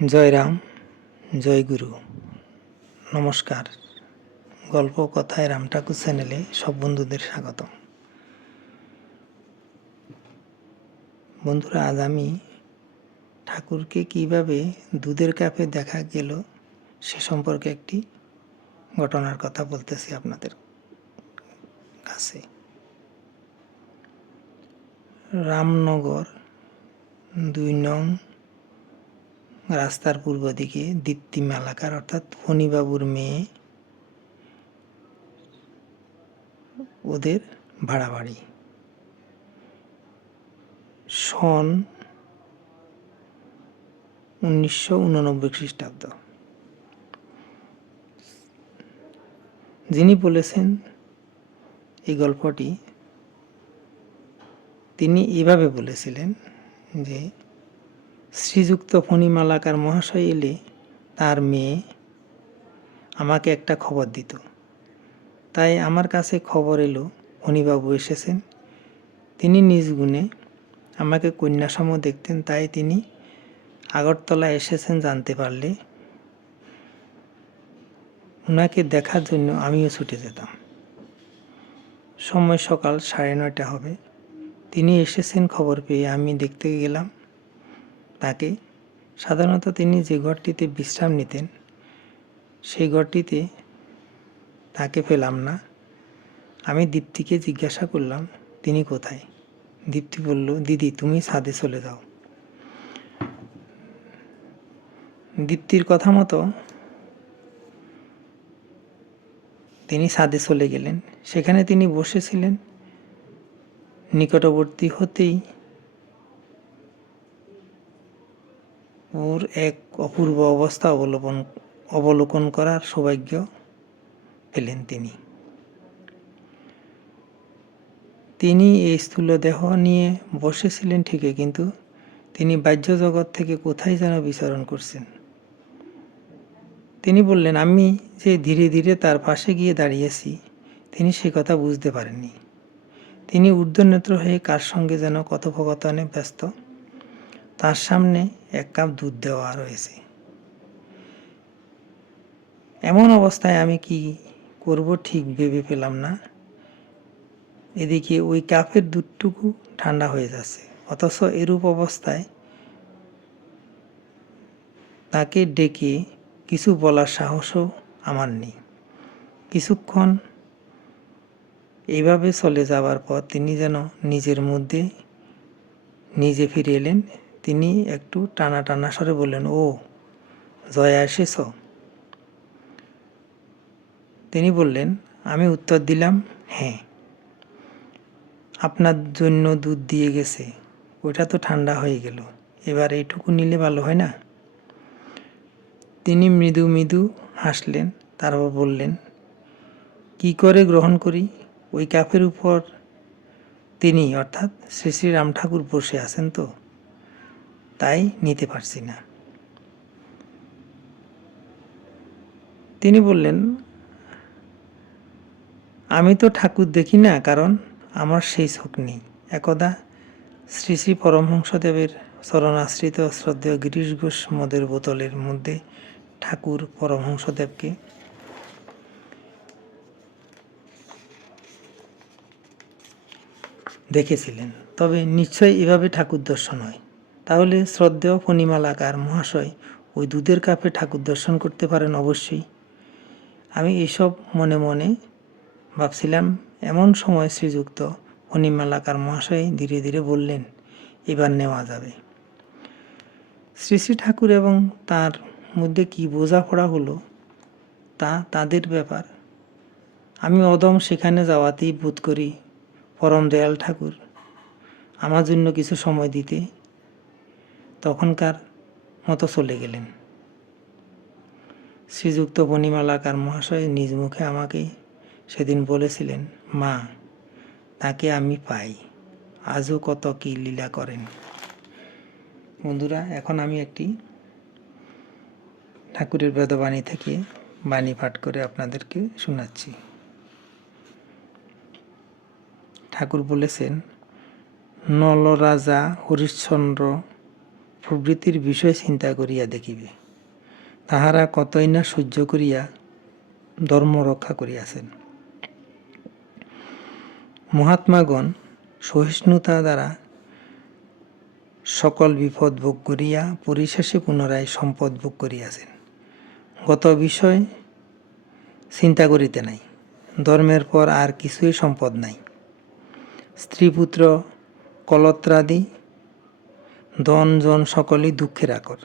জয় রাম, জয় গুরু। নমস্কার। গল্প কথায় রাম ঠাকুর চ্যানেলে সব বন্ধুদের স্বাগত। বন্ধুরা, আজ আমি ঠাকুরকে কিভাবে দুধের কাপে দেখা গেল সে সম্পর্কে একটি ঘটনার কথা বলতেছি আপনাদের কাছে। রামনগর ২ নং রাস্তার পূর্ব দিকে দীপ্তি মালাকার অর্থাৎ ফণিবাবুর মেয়ে, ওদের ভাড়া বাড়ি। সন 1989 খ্রিস্টাব্দ। যিনি বলেছেন এই গল্পটি, তিনি এভাবে বলেছিলেন যে শ্রীযুক্ত ফণিমালাকার মহাশয় এলে তার মেয়ে আমাকে একটা খবর দিত। তাই আমার কাছে খবর এলো ফণিবাবু এসেছেন। তিনি নিজ গুণে আমাকে কন্যাসম দেখতেন, তাই তিনি আগরতলা এসেছেন জানতে পারলে ওনাকে দেখার জন্য আমিও ছুটে যেতাম। সময় সকাল 9:30 হবে। তিনি এসেছেন খবর পেয়ে আমি দেখতে গেলাম তাকে। সাধারণত তিনি যে ঘরটিতে বিশ্রাম নিতেন সেই ঘরটিতে তাকে পেলাম না। আমি দীপ্তিকে জিজ্ঞাসা করলাম তিনি কোথায়। দীপ্তি বলল, দিদি তুমি ছাদে চলে যাও। দীপ্তির কথা মতো তিনি ছাদে চলে গেলেন। সেখানে তিনি বসেছিলেন। নিকটবর্তী হতেই ওর এক অপূর্ব অবস্থা অবলোকন করার সৌভাগ্য পেলেন তিনি। তিনি এই স্থূল দেহ নিয়ে বসেছিলেন ঠিকই, কিন্তু তিনি বাহ্য জগৎ থেকে কোথায় যেন বিচরণ করছেন। তিনি বললেন, আমি যে ধীরে ধীরে তার পাশে গিয়ে দাঁড়িয়েছি তিনি সে কথা বুঝতে পারেননি। তিনি ঊর্ধ্বনেত্র হয়ে কার সঙ্গে যেন কথোপকথনে ব্যস্ত। তার সামনে 1 কাপ দুধ দেওয়া রয়েছে। এমন অবস্থায় আমি কি করব ঠিক ভেবে পেলাম না। এদিকে ওই কাপের দুধটুকু ঠান্ডা হয়ে যাচ্ছে, অথচ এরূপ অবস্থায় তাকে ডেকে কিছু বলার সাহসও আমার নেই। কিছুক্ষণ এইভাবে চলে যাবার পর তিনি যেন নিজের মধ্যে নিজে ফিরে এলেন। তিনি একটু টানা টানা স্বরে বললেন, ও জয়া এসেছ? তিনি বললেন, আমি উত্তর দিলাম, হ্যাঁ। আপনার জন্য দুধ দিয়ে গেছে, ওটা তো ঠান্ডা হয়ে গেল, এবার এইটুকু নিলে ভালো হয় না? তিনি মৃদু মৃদু হাসলেন, তারপর বললেন, কি করে গ্রহণ করি? ওই কাপের উপর তিনি অর্থাৎ শ্রী শ্রী রাম ঠাকুর বসে আছেন তো, তাই নিতে পারছি না। তিনি বললেন, আমি তো ঠাকুর দেখি না, কারণ আমার সেই চোখ নেই। একদা শ্রী শ্রী পরমহংসদেবের চরণাশ্রিত শ্রদ্ধেয় গিরিশ ঘোষ মদের বোতলের মধ্যে ঠাকুর পরমহংসদেবকে দেখেছিলেন। তবে নিশ্চয়ই এভাবে ঠাকুর দর্শন হয়। তাহলে শ্রদ্ধেয় ফণিমালাকার মহাশয় ওই দুধের কাপে ঠাকুর দর্শন করতে পারেন অবশ্যই। আমি এসব মনে মনে ভাবছিলাম। এমন সময় শ্রীযুক্ত ফণিমালাকার মহাশয় ধীরে ধীরে বললেন, এবার নেওয়া যাবে। শ্রী শ্রী ঠাকুর এবং তার মধ্যে কি বোঝাপড়া হলো তা তাদের ব্যাপার। আমি অদম সেখানে যাওয়াতেই বোধ করি পরম দয়াল ঠাকুর আমার জন্য কিছু সময় দিতে তখনকার মতো চলে গেলেন। শ্রীযুক্ত ফণিমালাকার মহাশয় নিজ মুখে আমাকে সেদিন বলেছিলেন, মা, তাকে আমি পাই, আজও কত কি লীলা করেন। বন্ধুরা, এখন আমি একটি ঠাকুরের বেদবাণী থেকে বাণী পাঠ করে আপনাদেরকে শোনাচ্ছি। ঠাকুর বলেছেন, নলরাজা হরিশ্চন্দ্র প্রভৃতির বিষয় চিন্তা করিয়া দেখিবে। তাহারা কতই না সহ্য করিয়া ধর্ম রক্ষা করিয়াছেন। মহাত্মাগণ সহিষ্ণুতা দ্বারা সকল বিপদ ভোগ করিয়া পরিশেষে পুনরায় সম্পদ ভোগ করিয়াছেন। গত বিষয় চিন্তা করিতে নাই। ধর্মের পর আর কিছুই সম্পদ নাই। স্ত্রী পুত্র কলত্রাদি ধন জন সকলেই দুঃখের আকর।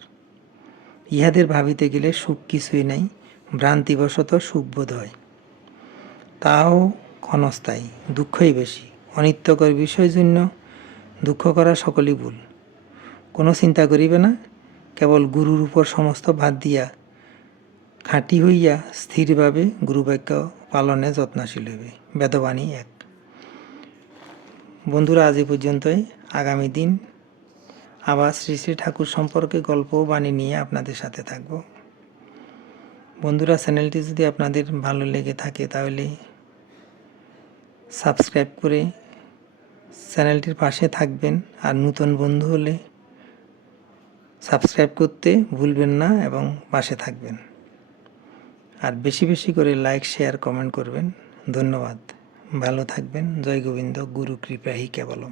ইহাদের ভাবিতে গেলে সুখ কিছুই নাই, ভ্রান্তিবশত সুখবোধ হয়। তাও ক্ষণস্থায়ী, দুঃখই বেশি। অনিত্যকর বিষয়ের জন্য দুঃখ করা সকলই ভুল। কোনো চিন্তা করিবে না, কেবল গুরুর উপর সমস্ত ভার দিয়া খাঁটি হইয়া স্থিরভাবে গুরুবাক্য পালনে যত্নশীল হইবে। বেদবাণী 1। বন্ধুরা, আজ এই পর্যন্তই। আগামী দিন আবার শ্রী শ্রী ঠাকুর সম্পর্কে গল্প ও বাণী নিয়ে আপনাদের সাথে থাকব। বন্ধুরা, চ্যানেলটি যদি আপনাদের ভালো লেগে থাকে তাহলে সাবস্ক্রাইব করে চ্যানেলটির পাশে থাকবেন। আর নতুন বন্ধু হলে সাবস্ক্রাইব করতে ভুলবেন না এবং পাশে থাকবেন। আর বেশি বেশি করে লাইক, শেয়ার, কমেন্ট করবেন। ধন্যবাদ। ভালো থাকবেন। জয় গোবিন্দ। গুরু কৃপা হি কেবলম।